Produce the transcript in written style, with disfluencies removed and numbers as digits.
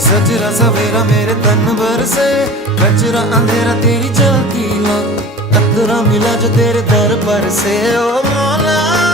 सजरा सवेरा मेरे तन भर से, कचरा अंधेरा तेरी जलती ला, कतरा मिला जो तेरे दर पर से। ओ मौला